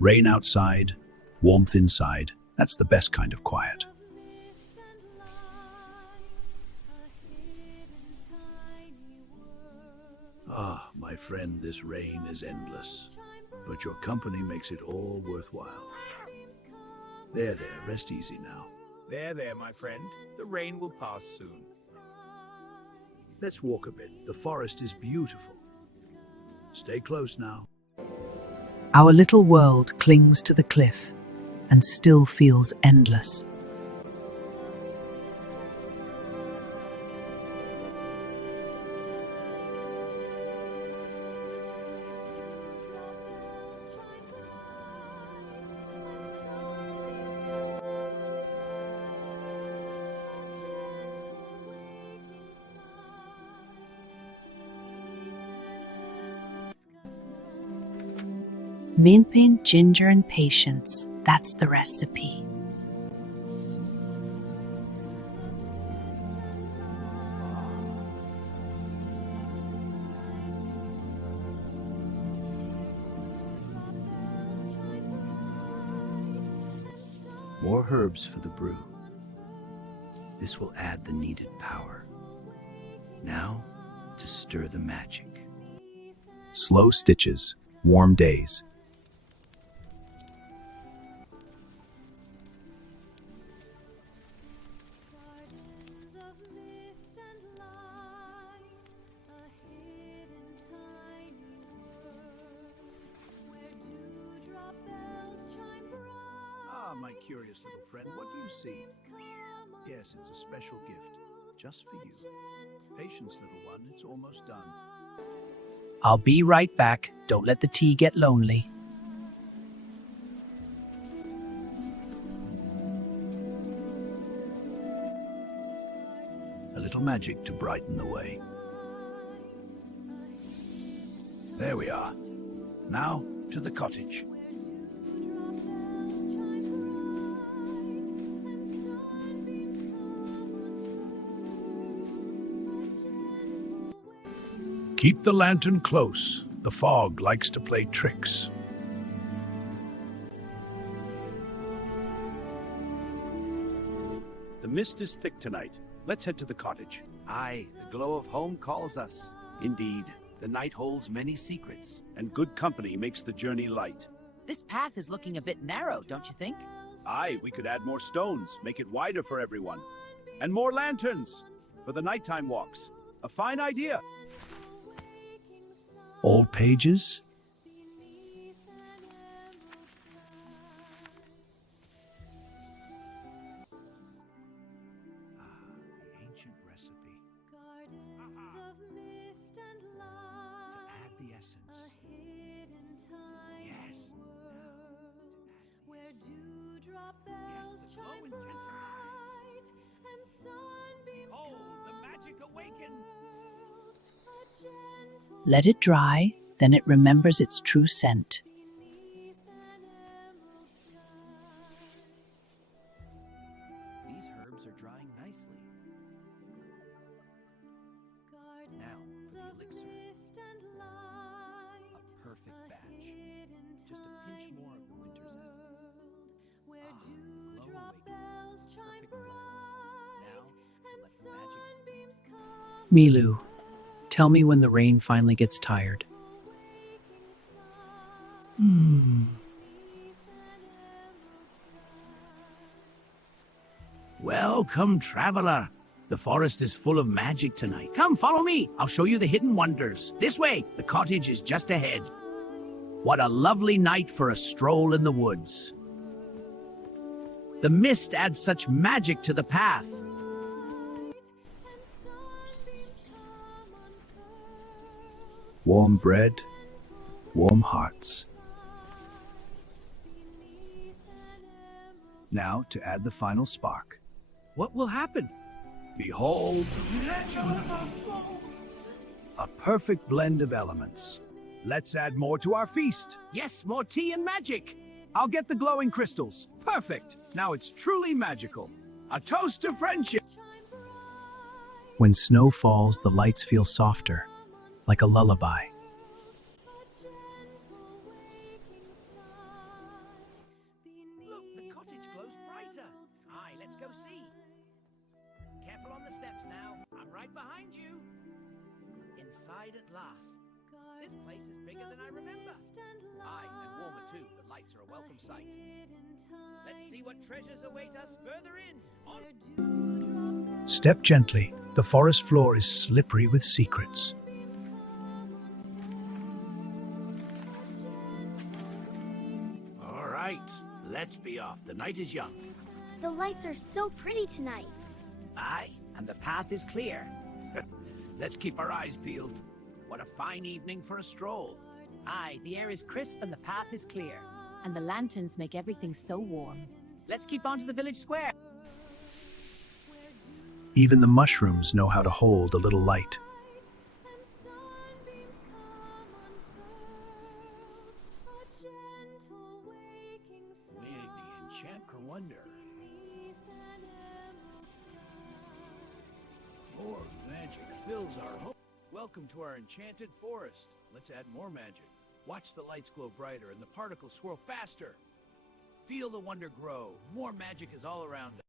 Rain outside, warmth inside. That's the best kind of quiet. Ah, my friend, this rain is endless, but your company makes it all worthwhile. There, rest easy now. There, my friend. The rain will pass soon. Let's walk a bit. The forest is beautiful. Stay close now. Our little world clings to the cliff and still feels endless. Mint, ginger, and patience. That's the recipe. More herbs for the brew. This will add the needed power. Now, to stir the magic. Slow stitches, warm days. Ah, my curious little friend, what do you see? Yes, it's a special gift, just for you. Patience, little one, it's almost done. I'll be right back. Don't let the tea get lonely. A little magic to brighten the way. There we are. Now, to the cottage. Keep the lantern close. The fog likes to play tricks. The mist is thick tonight. Let's head to the cottage. Aye, the glow of home calls us. Indeed, The night holds many secrets. and good company makes the journey light. This path is looking a bit narrow, don't you think? Aye, we could add more stones, make it wider for everyone. And more lanterns for the nighttime walks. A fine idea. Old pages? The ancient recipe. To add the essence. Yes. Yes, the glow intensifies. Oh, the magic awakened. Let it dry, then it remembers its true scent. These herbs are drying nicely. Now, for the elixir. A perfect batch. Just a pinch more of the winter's essence. The glow awakens. Perfect blend. Now, to let the magic steep. Milu, tell me when the rain finally gets tired. Welcome, traveler. The forest is full of magic tonight. Come, follow me. I'll show you the hidden wonders. This way, the cottage is just ahead. What a lovely night for a stroll in the woods. The mist adds such magic to the path. Warm bread, warm hearts. Now to add the final spark. What will happen? Behold, a perfect blend of elements. Let's add more to our feast. Yes, more tea and magic. I'll get the glowing crystals. Perfect. Now it's truly magical. A toast to friendship. When snow falls, the lights feel softer, like a lullaby. right behind you. Inside at last. This place is bigger than I remember. Aye, and warmer too. The lights are a welcome sight. Let's see what treasures await us further in. On. Step gently. The forest floor is slippery with secrets. All right, let's be off. The night is young. The lights are so pretty tonight. Aye, and the path is clear. Let's keep our eyes peeled. What a fine evening for a stroll. Aye, the air is crisp and the path is clear. And the lanterns make everything so warm. Let's keep on to the village square. Even the mushrooms know how to hold a little light. Wig the enchant wonder. More magic fills our home. Welcome to our enchanted forest. Let's add more magic. Watch the lights glow brighter and the particles swirl faster. Feel the wonder grow. More magic is all around us.